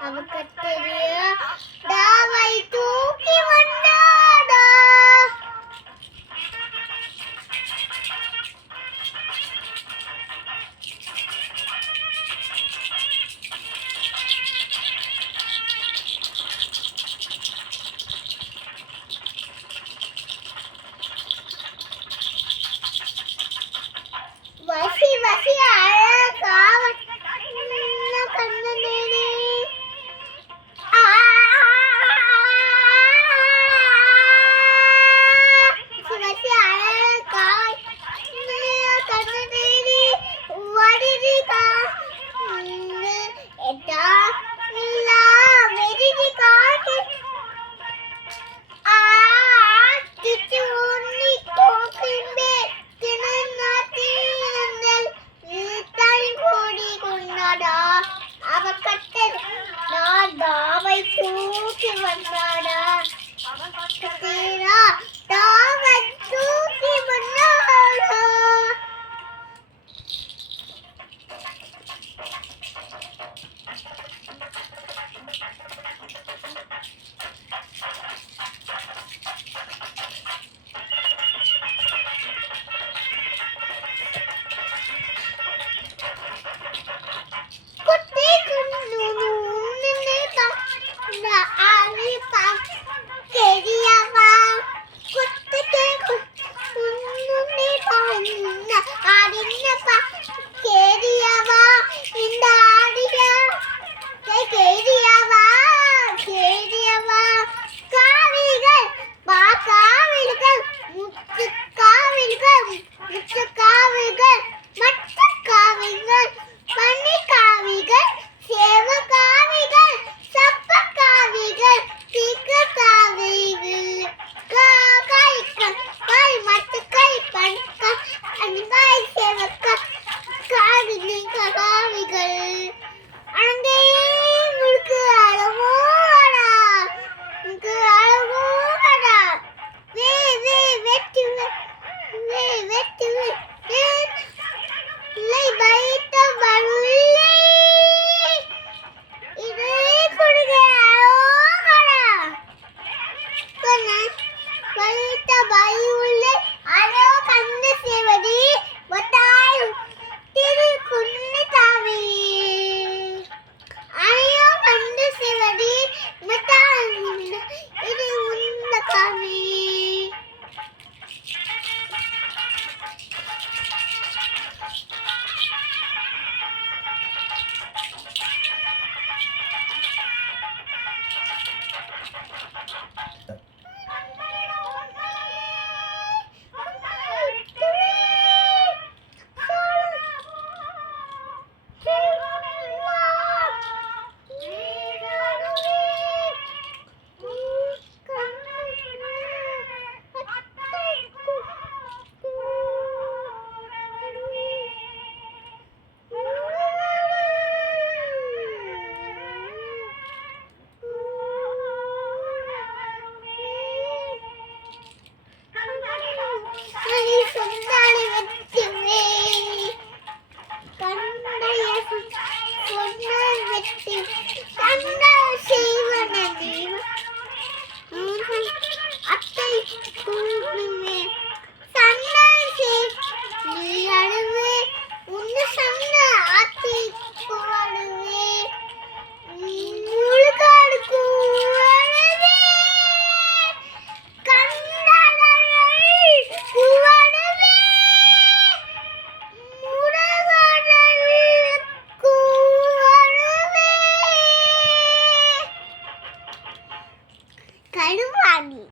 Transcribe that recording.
have a good day. Tú, qué.